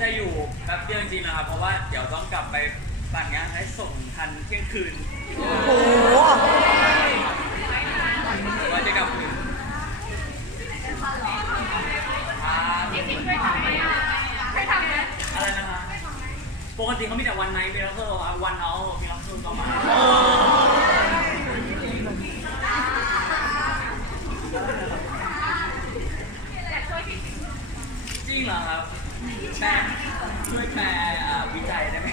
จะอยู่แป๊บเดียวจริงๆนะครับ เพราะว่าเดี๋ยวต้องกลับไปปั่นงานให้ส่งทันเที่ยงคืนโอ้โหว่าจะกลับคืนอะไรนะคะปกติเขามีแต่วันไนท์เมลัเคิลวันเอาเมลัเคิลก็มาจริงเหรอครับ แปลช่วยแปลอ่าวิจัยได้ไหม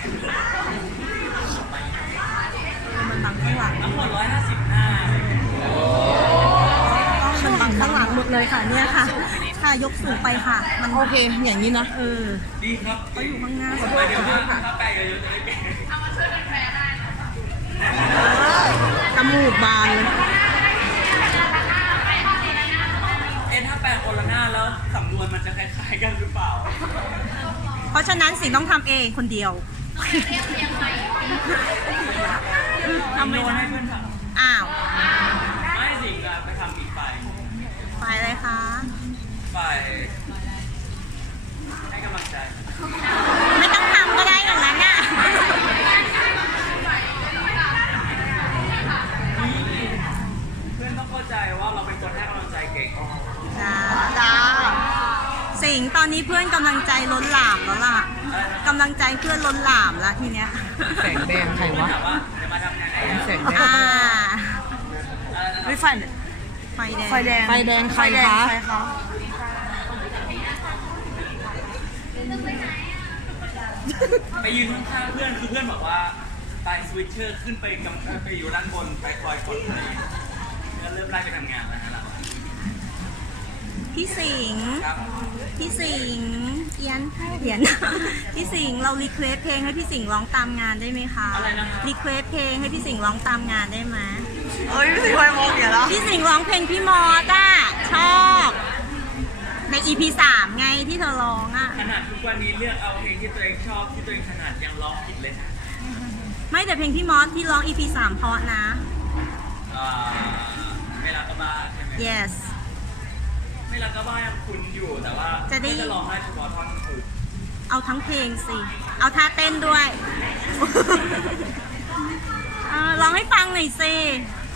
มันบังข้างหลังทั้งหมด155หน้ามันบังข้างหลังหมดเลยค่ะเนี่ยค่ะ ค่ะยกสูงไปค่ะ มันโอเค อย่างนี้นะ เออ ดีครับเขาอยู่ข้างหน้าขอโทษเดี๋ยวถ้าถ้าแปลเยอะๆจะได้เก่งจมูกบานเลย สำนวนมันจะคล้ายๆกันหรือเปล่า เพราะฉะนั้นสิงต้องทำเองคนเดียวทำโยนให้เพื่อนทอ้าวำไม่สิงอะไปทำอีกฝ่ายฝ่ายอะไรคะ ฝ่ายให้กำลังใจ งตอนนี้เพื่อนกำลังใจล้นหลามแล้วล่ะกำลังใจเพื่อนล้นหลามแล้วทีเนี้ย แสงแดงใครเพื่อนวะถามว่าจะมาทำงานไหนอะแสงแดงอ่าอะไรนะคไม่รับไฟไฟแดงไฟแดงไฟแดงใครคะ ไปยืนข้างๆเพื่อนคือเพื่อนบอกว่าไปสวิตเชอร์ขึ้นไปกำไปอยู่ด้านบนไปคอยกดอะไรอย่างเงี้ยก็เริ่มไล่ไปทำงานแล้วนะเรา พี่สิงห์ครับพี่สิงห์เอียนเอียน พี่สิงห์เรารีเควสเพลงให้พี่สิงห์ร้องตามงานได้ไหมคะอะไรนะครับรีเควสเพลงให้พี่สิงห์ร้องตามงานได้ไหมเอ้ยพี่สิไฟมองอย่าแล้วพี่สิงห์ร้องเพลงพี่มอสอะชอบใน EP สามไงที่เธอร้องอะขนาดทุกวันนี้เลือกเอาเพลงที่ตัวเองชอบที่ตัวเองถนัดยังร้องผิดเลยนะไม่แต่เพลงพี่มอสที่ร้อง EP สามเพราะนะอ่าไม่รักก็บ้าใช่ไหม yes ไม่รักก็บ้ายังคุ้นอยู่แต่ว่าจะได้ก็จะร้องได้เฉพาะท่อนถูกเอาทั้งเพลงสิ เอาท่าเต้นด้วย เออร้องให้ฟังหน่อยสิ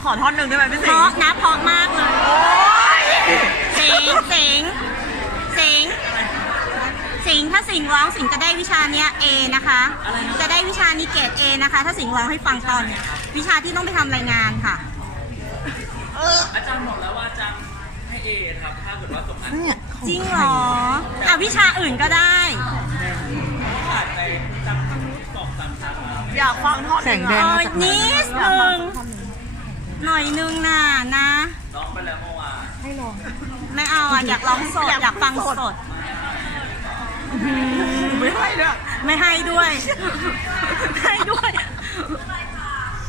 ขอท่อนหนึ่งได้ไหมพี่เพสิงราะนะเพราะมากเลยโอ้ยสิงสิงสิงสิงถ้าสิงร้องสิงจะได้วิชาเนี้ย A นะคะ จะได้วิชานี้เกรด A นะคะ ถ้าสิงร้องให้ฟังตอน วิชาที่ต้องไปทำรายงานค่ะ อาจารย์บอกแล้วว่าอาจารย์ให้ เอครับถ้าเกิดว่าตกอันเนี่ยขอจริงใคเหรออะวิชาอื่นก็ได้ ขาดไปจำคำสองสามครั้งแล้วอยากฟังท่อนแสงแดงเอมาอจากไหนนิดนึงหน่อยนึงน่ะนะร้องไปแล้วเมื่อวานให้ลองไม่เอาอะอยากร้องสดอยากฟังสด ไม่ให้ด้วยไม่ให้ด้วยให้ด้วย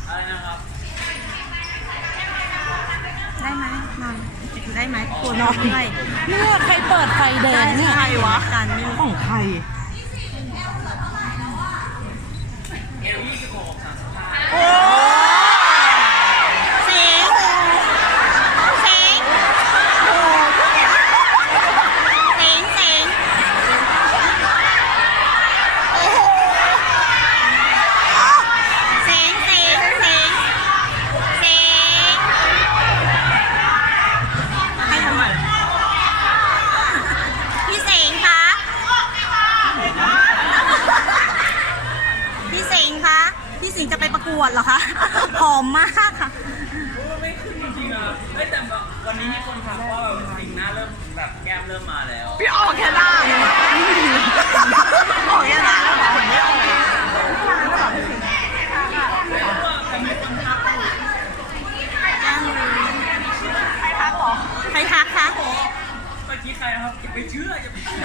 อะไรนะครับ ได้ไหมนอน ได้ไหมกลัวนอนด้วยเนี่ยใครเปิดไฟแดงเนี่ยใครวะกันไม่รู้ของใคร มื่อกี้ใครนะครับอย่าไปเชื่ออย่าไปเชื่อ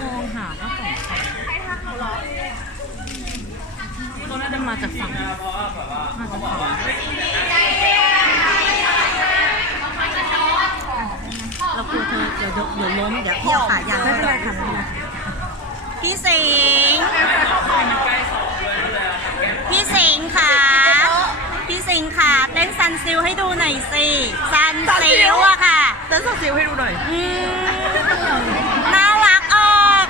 มองหาว่าของใครเขาน่าจะมาจากฝั่งนะเพราะว่าแบบว่าเขาบอกว่าเฮ้ยเรากลัวเธอเดี๋ยวเดี๋ยวเดี๋ยวล้มเดี๋ยวพี่เอาขายางไม่เป็นไรค่ะพี่สิงห์มันใกล้สอบด้วยก็เลยเอาทำแก้มพี่สิงห์ค่ะพี่สิงห์ค่ะเต้นซันซิลให้ดูหน่อยสิซันซิลอะค่ะเต้นสซิลให้ดูหน่อยอืมน่ารักออก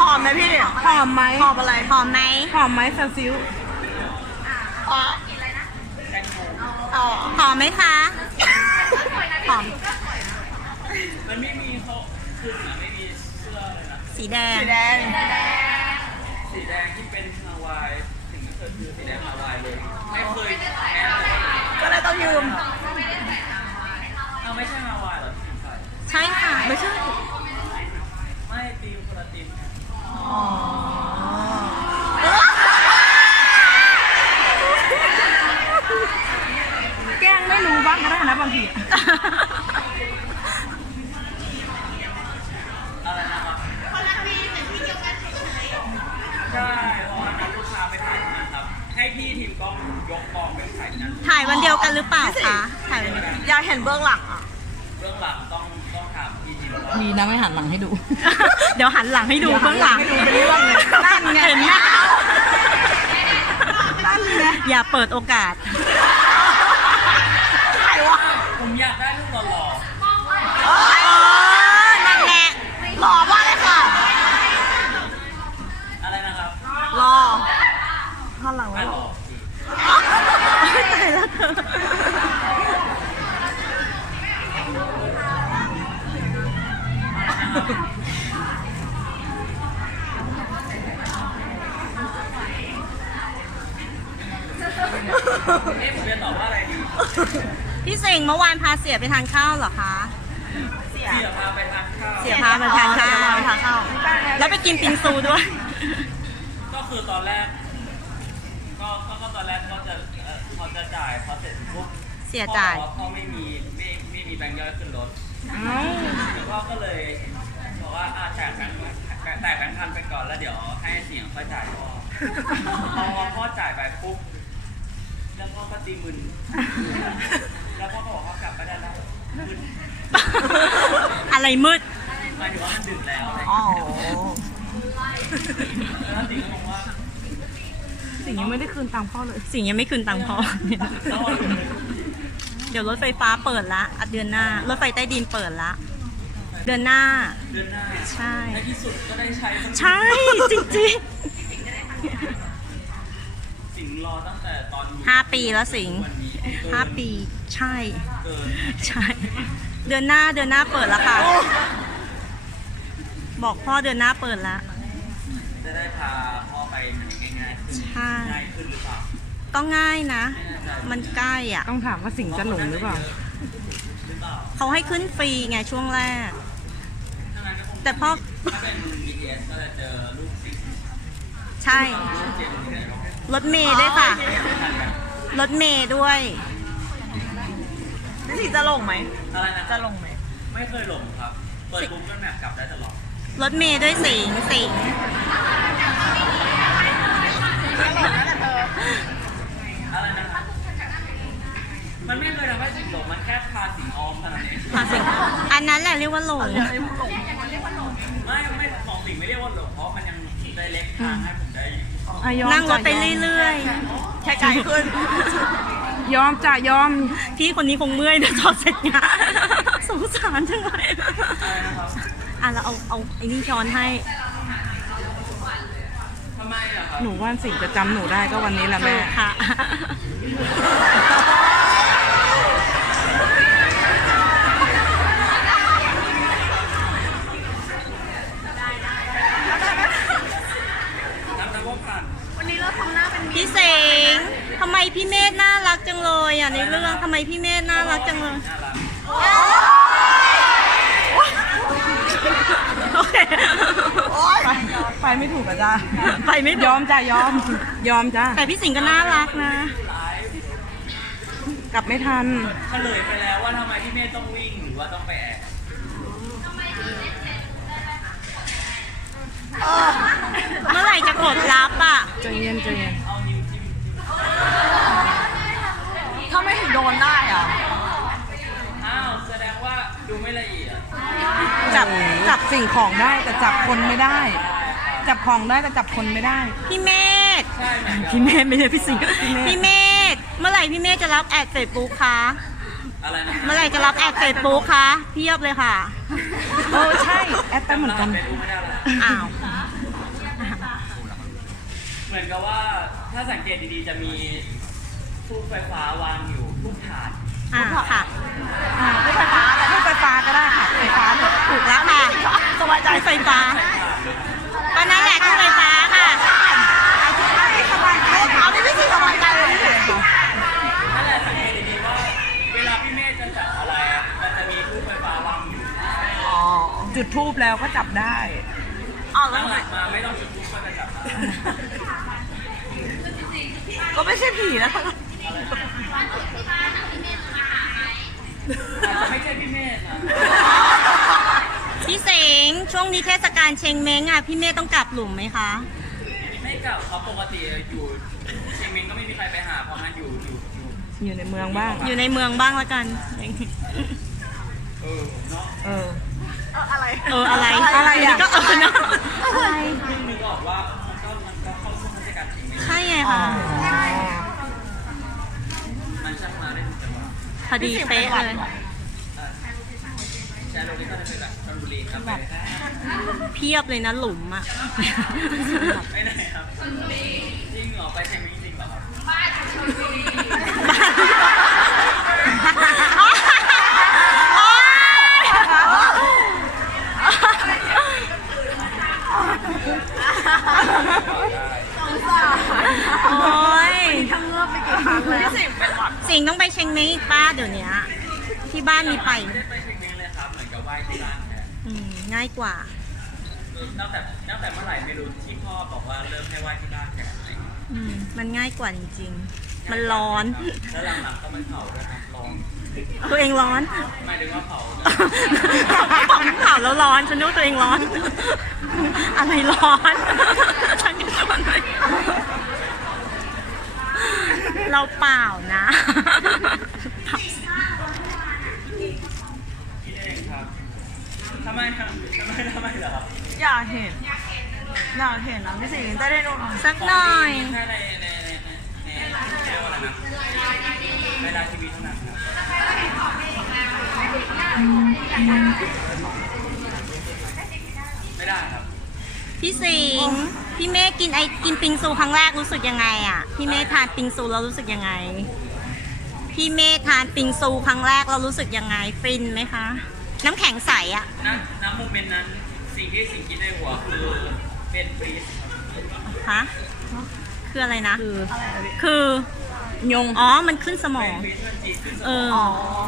หอมไหมพี่หอมไหมหอมอะไรหอมไหมหอมไหมสซิลหอมไหมคะหอมมันไม่มีเขาคือมันไม่มีเสื้อเลยนะสีแดง สีแดง สีแดงที่เป็นฮาวายถึงไม่เคยคือสีแดงฮาวายเลย ไม่เคยแม้แต่ก็เลยต้องยืมเอา ไม่ใช่ฮาวายเหรอที่ใส่ใช่ค่ะ ไม่ใช่ ไม่ตีมคนละตีมแกล้งไม่รู้บ้างก็ได้นะบางทีอะอะไรนะครับคนละทีแต่ที่เดียวกันเฉยใช่เพราะว่านัดลูกค้าไปถ่ายที่นั่นครับ ให้พี่ทีมกล้องยกกองไปถ่ายที่นั่นถ่ายวันเดียวกันหรือเปล่าคะ ถ่ายวันเดียวกัน อยากเห็นเบื้องหลังอะ ดีนะไม่หันหลังให้ดู เดี๋ยวหันหลังให้ดูเบื้องหลังให้ดูเป็นเรื่องเลยนั่นไงเห็นไหมนั่นไงอย่าเปิดโอกาส ยไปทานข้าวเหรอคะ เสียพาไปทานข้าวเสียพาไปทานข้าวไปทานข้าว แล้วไปกินปิงซูด้วย ก็คือตอนแรก ก็ก็ก็ตอนแรกก็จะเอ่อพอจะจ่ายพอเสร็จปุ๊บเสียจ่าย พ่อบอกว่าพ่อไม่มีไม่ไม่มีแบงค์ย่อยขึ้นรถพ่อก็เลยบอกว่าอ่าจ่ายแบงค์จ่ายแบงค์พันไปก่อนแล้วเดี๋ยวให้เสียงค่อยจ่ายพ่อพอพ่อจ่ายไปปุ๊บแล้วพ่อก็ตีมึน แล้วพ่อก็บอกว่ากลับไปได้แล้วมึนอะไรมืดหมายถึงว่ามันดึกแล้วอะไรอย่างอ๋อเงี้ยแล้วติก็บอกว่าสิ่งยังไม่ได้คืนตังค์พ่อเลย สิ่งยังไม่คืนตังค์พอแล้วเดี๋ยวรถไฟฟ้าเปิดละอะเดือนหน้า รถไฟใต้ดินเปิดละ เดือนหน้า เดือนหน้าใช่ ในที่สุดก็ได้ใช้สักที ใช่จริงสิงห์รอตั้งแต่ตอนๆห้าปีแล้วสิงห์ วันนี้เกิน ห้าปีใช่เกินใช่ เดือนหน้าเดือนหน้าเปิดแล้วค่ะ บอกพ่อเดือนหน้าเปิดแล้ว จะได้พาพ่อไปไหนง่ายๆขึ้นใช่ ง่ายขึ้นหรือเปล่าก็ง่ายนะไม่แน่ใจมันใกล้อะ ต้องถามว่าสิ่งจะหลงหรือเปล่าหรือเปล่าเขาให้ขึ้นฟรีไงช่วงแรกถ้างั้นก็คงแต่พ่อ ถ้าเป็น BTS ก็จะเจอลูกสิงห์ใช่ลูกเจมส์ที่ไหนบ้างรถเมย์ด้วยค่ะทันกัน รถเมย์ด้วยนี่สิจะลงไหม อะไรนะจะลงไหม ไม่เคยหลงครับ เปิด Google Map กลับได้ตลอดรถเมย์ด้วยสิงห์สิงห์อะไรนะครับมันไม่เคยทำให้สิงห์หลงมันแค่พาสิงห์ออมเท่านั้นเองอะสิงห์อันนั้นแหละเรียกว่าหลง ไม่ไม่ของสิงห์ไม่เรียกว่าหลงเพราะมันยังได้เล็กทางให้ ผมได้นั่งรถไปเรื่อยแค่ไกลขึ้น ยอมจ่ายอมๆพี่คนนี้คงเมื่อยเดี๋ยวถอดเสร็จงานสงสารจังเลยอะไรนะครับอะเราเอาเอาไอ้นี่ช้อนให้ทำไมอะครับหนูว่าสิ่งจะจำหนูได้ก็วันนี้แหละถูแม่กค่ะ เสงทำไมพี่เมธน่ารักจังเลยอะในเรื่องทำไมพี่เมธน่ารักจังเลยโอเคไปไปไม่ถูกอะจ้าไปไม่ยยอมจ้ะยอม ยอมจ้าแต่พี่สิงห์ก็น่ารักนะ กลับไม่ทัน เฉลยไปแล้วว่าทำไมพี่เมธต้องวิ่งหรือว่าต้องไปแอบเมื่อไหร่จะกดรับอะใจเย็นใจเย็น ถ้าไม่ถึงโดนได้อะ อ้าว แสดงว่าดูไม่ละเอียดจับจับสิ่งของได้แต่จับคนไม่ได้ได้จับของได้แต่จับคนไม่ได้ พี่เมธใช่เหมือนกันพี่เมธไม่ใช่พี่สิงห์พี่เมธเมื่อไหร่พี่เมธจะรับแอดเฟซบุ๊กคะอะไรนะเมื่อไหร่จะรับแอดเฟซบุ๊กคะเพียบเลยค่ะเออใช่แอดไปเหมือนกันไปดูไม่ได้แล้วอ้าว เหมือนกับว่า ถ้าสังเกตดีๆจะมีทูบไฟฟ้าวางอยู่ทุกถาดอ่าค่ะอ่าพูดไฟฟ้าอะไรพูดไฟฟ้าก็ได้ค่ะไฟฟ้าเถอะถูกแล้วค่ะสบายใจไฟฟ้าก็นั่นแหละคือไฟฟ้าค่ะเอาที่พี่สิสบายใจเลยนั่นแหละสังเกตดีๆว่าเวลาพี่เมฆจะจับอะไรอะมันจะมีทูบไฟฟ้าวางอยู่จุดทูบแล้วก็จับได้ตั้งหลักมาไม่ต้องจุดทูบก็จะจับได้ ก็ไม่ใช่ผีแล้วอาจจะไม่ใช่พี่เมฆนะพี่เสงช่วงนี้เทศกาลเชงเม้งอะพี่เมธต้องกลับหลุมไหมคะ ไม่กลับเขาปกติอยู่เชียงมินก็ไม่มีใครไปหาเพราะงั้นอยู่อยู่อยู่อยู่ในเมืองบ้าง อยู่ในเมืองบ้างละกัน เออเนาะเออเอออะไร อะไรอะก็เออเนาะอะไรนึกออกว่ามันก็มันก็เข้าช่วงเทศกาลเชียงมินใช่ไงค่ะ มันช่างมาได้ถูกจังหวะ พอดีเป๊ะเลยแชร์โรลิก็จะเป็นแบบชลบุรีครับไปเพียบเลยนะหลุมอะไม่ไหนครับจริงเหรอไปเชียงมินจริงเหรอครับโอ้ยทั้งเงือบไปกี่ครั้งแล้วสิงห์ต้องไปเชียงเม้งอีกป้าเดี๋ยวนี้ที่บ้านมีไป ไม่ได้ไปเชียงมินเลยครับเหมือนกับไหว้ที่ร้านแทน อืมง่ายกว่า ตั้งแต่ตั้งแต่เมื่อไหร่ไม่รู้ที่พ่อบอกว่าเริ่มให้ไหว้ที่บ้านแทนอะไรอย่างเงี้ยอืมมันง่ายกว่าจริงๆ มันร้อน แล้วหลังๆก็มันเผาด้วยนะร้อนตัวเองร้อน หมายถึงว่าเผาผมข่าวแล้วร้อนฉันนึกว่าตัวเองร้อน อะไรร้อนฉันยังไม่วันไหนเราเปล่านะ คิดเองครับทำไมครับทำไมทำไมเหรอครับ อยาก เห็นอยากเห็นนะพี่สิงห์จะได้ดูสักหน่อยแค่ในในในในในเรียกว่าอะไรนะเวลาทีวีเท่านั้นครับไม่ได้ครับ พี่สิงห์พี่เมฆกินไอกินปิงซูครั้งแรกรู้สึกยังไงอะ พี่เมฆทานปิงซูแล้วรู้สึกยังไง พี่เมฆทานปิงซูครั้งแรกเรารู้สึกยังไงฟินไหมคะ น้ำแข็งใสอะณณโมเมนต์นั้น สิ่งที่สิ่งคิดในหัวคือเป็นฟรีสครับฮะคืออะไรนะ คือคือยงอ๋อ มันขึ้นสมอเป็นงฟรีสมันจีขึ้นสเอมออง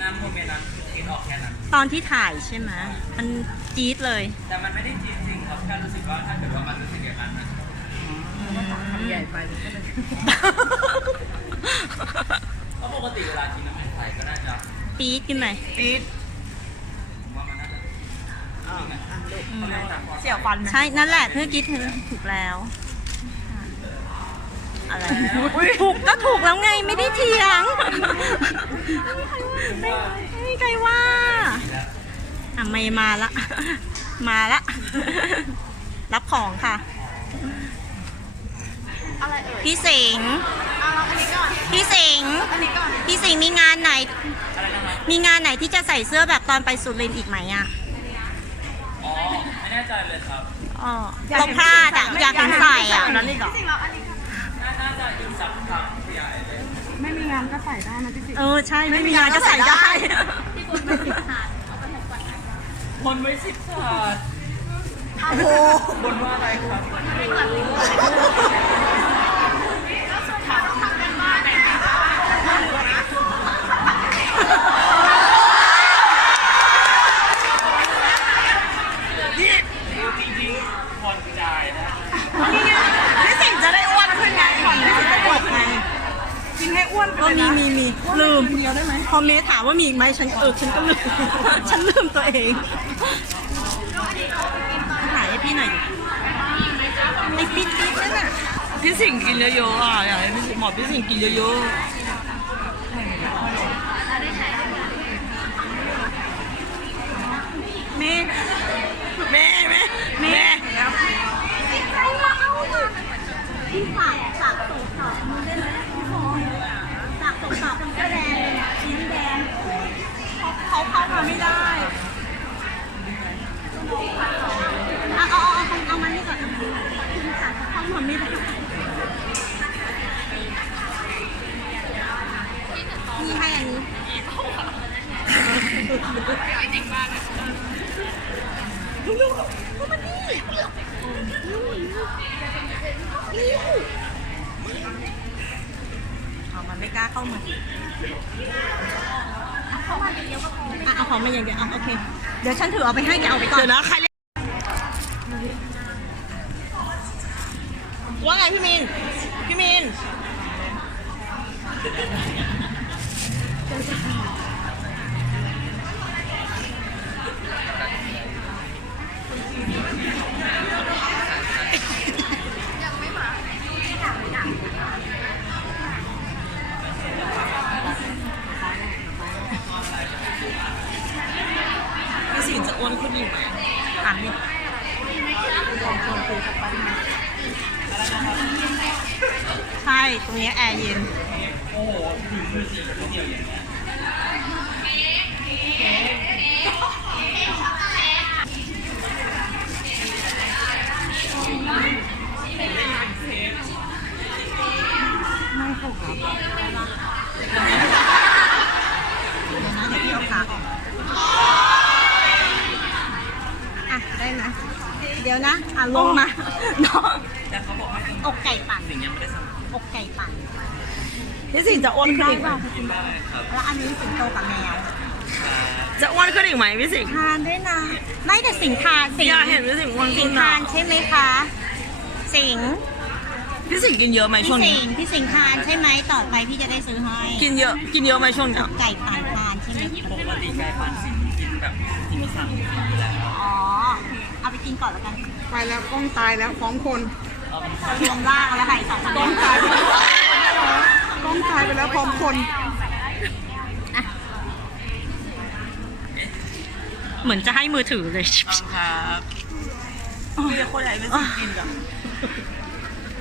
ณโมเมนต์นั้นคือคิดออกแค่นั้น ตอนที่ถ่ายใช่ไหมมันจี๊ดเลย แต่มันไม่ได้จีจริงครับแค่รู้สึกว่าถ้าเกิดว่ามันรู้สึกอย่างนั้นนะใหญ่ไปเพราะปกติเวลากินน้ำแข็งใสก็น่าจะ ปี๊ดกินไหมปี๊ด ผมว่ามันน่าจะ เขาเรียกว่าตามความเสียวฟันไหมใช่ นั่นแหละเพื่อกี้เธอถูกแล้ว อะไร ถูกก็ถูกแล้วไงไม่ได้เถียง ไม่ไม่มีใครว่า อะไม่มาละ มาละ รับของค่ะพี่สิงห์พี่สิงห์พี่สิงห์มีงานไหนอะไรนะครับมีงานไหนที่จะใส่เสื้อแบบตอนไปสุรินทร์อีกไหมอะอ๋อไม่แน่ ใจเลยครับอ๋อเราพลาดอะอยากเห็นใส่อะนั้นอีกเหรอน่าน่าจะอีกสักครั้งใหญ่เลยไม่มีงานก็ใส่ได้นะพี่สิงห์เออใช่ไม่มีงานก็ใส่ได้คนไว้สิบศาสตร์โอ้โหบนว่าอะไรครับ ลืมพอเมย์ถามว่ามีอีกไหมฉันเออฉันก็ลืม ฉันลืมตัวเองหายให้พี่หน่อยไอปิ๊ดปิ๊ดนั่นอะพี่สิงห์กินเยอะๆอะอยากให้พี่หมอพี่สิงห์กินเยอะๆเม่เมย์เมย์เมย์ฝากฝากส่ง ดี๋ยวฉันถือเอาไปให้แกเอาไปก่อน เดี๋ยวนะใครเรียกว่าไงพี่มิน พี่มิน พี่สินจะอ้วนขึ้นอยู่ไหมอ่านดิใช่ ต รงนี้แอร์เย็นโอ้โหถึงมือสี่คนเดียวอย่างเงี้ยไม่ถูกครับเดี๋ยวนะเดี๋ยวพี่เอาขาออกอะได้นะ เดี๋ยวนะ อะลงมาน้องแต่เขาบอกให้ทอกไก่ปั่น พี่สินจะอ้วนขึ้นอีกไหมกินได้ครับแล้วอันนี้สิงโตกับแมวจะอ้วนขึ้นอีกไหมพี่สิงทานด้วยนะไม่แต่สิงทานสิงอยากเห็นพี่สิงอ้วนสิขึ้งนทาอะนใช่ไหมคะ สิงพี่สิงกินเยอะไหมช่วพี่งสินี้ งพี่สิงทานใช่ไหมต่อไปพี่จะได้ซื้อให้กินเยอะกินเยอะไหมช่วงเนี้ยไก่ปั่นทานใช่ไหมปกติไก่ปั่นสิ่งกินแบบที่มีสั่งกินอยู่แล้วอ๋อเอาไปกินก่อนแล้วกันไปแล้วกล้องตายแล้วพร้อมคนเอาเป็นรวมร่างแล้วค่ะอีกสองคนกล้องตายไปแล้ว กล้องตายไปแล้วพร้อมคนเหมือนจะให้มือถือเลยครับมีแต่คนไหนเป็นสิ่งกินกัน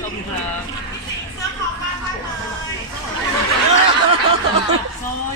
ขอบคุณครับซอย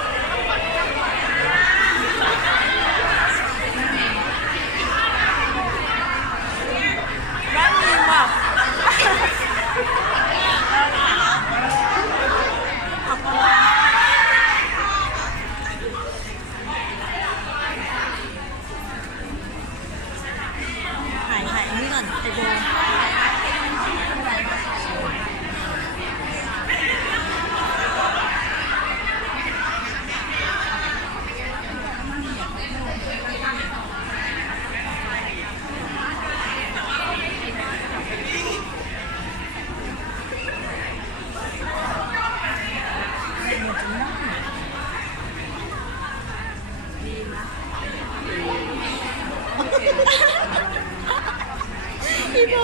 ี่โบ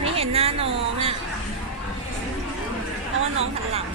ไม่เห็นหน้าน้องอะเพราะว่าน้องหันหลัง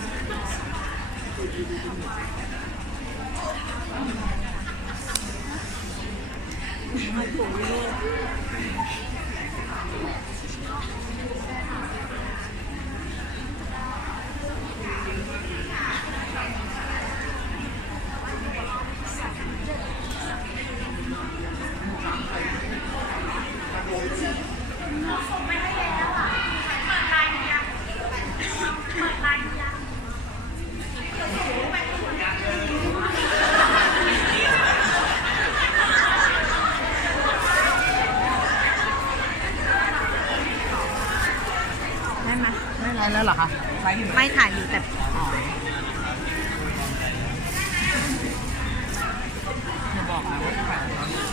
ได้ไหมไม่ไรแล้วเหรอคะไลฟ์อยู่ไหมไม่ถ่ายอยู่แต่อย่าบอกนะว่าถ่าย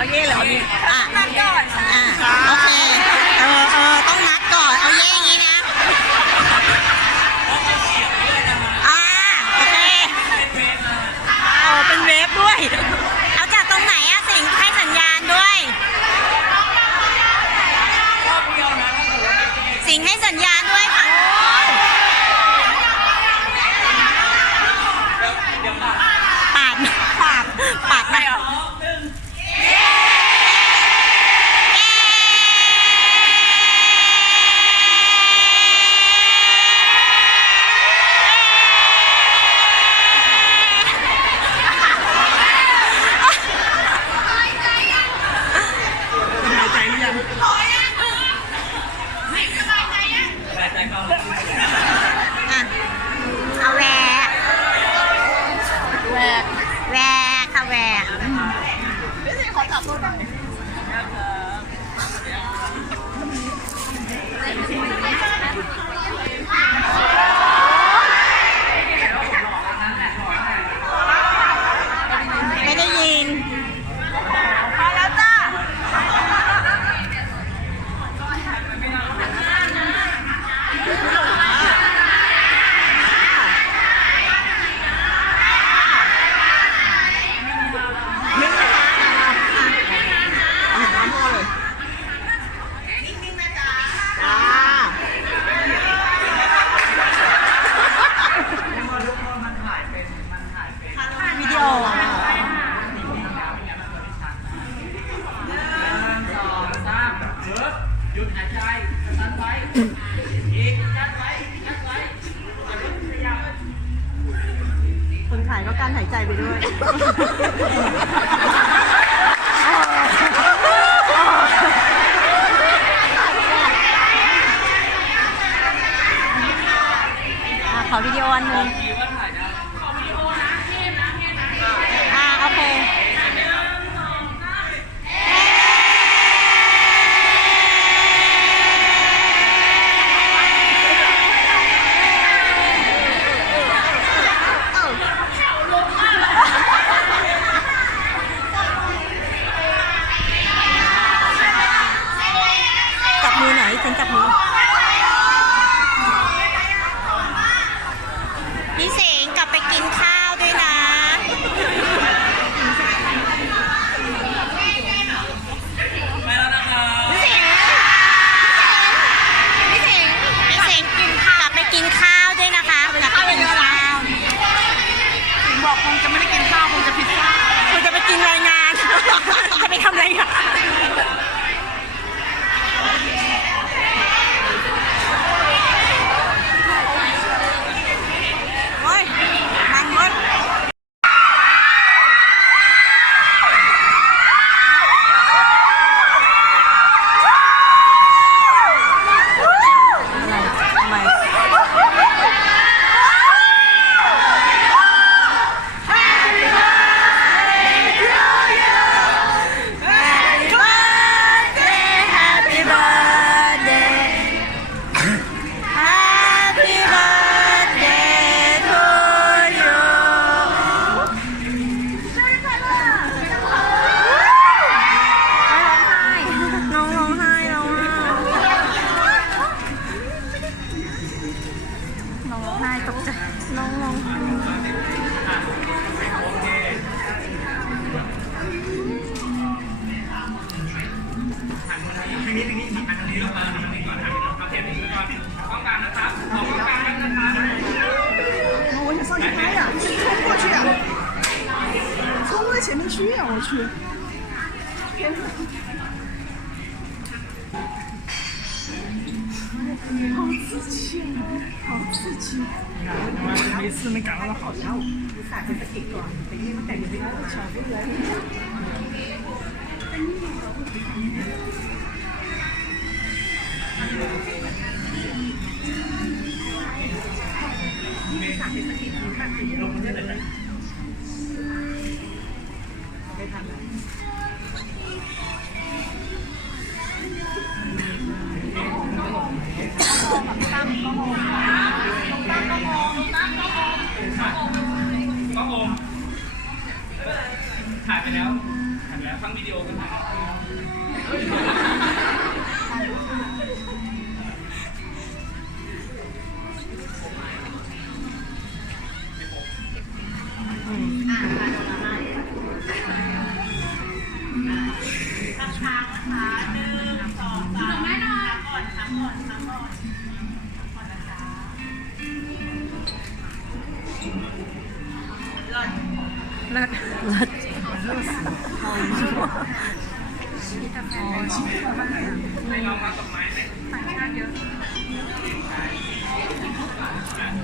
เอาเย่เหรอเอาเย่อะนัดก่อนอะโอเคเออเออต้องนัดก่อนเอาเย่ งจะไม่ได้กินข้าวคงจะพิซซ่า มันจะไปกินรายงาน จะไปทำรายงาน Gracias.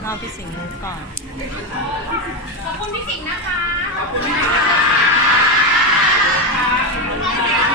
เราพี่สิงห์รู้ก่อน ขอบคุณพี่สิงห์นะคะ ขอบคุณนะคะ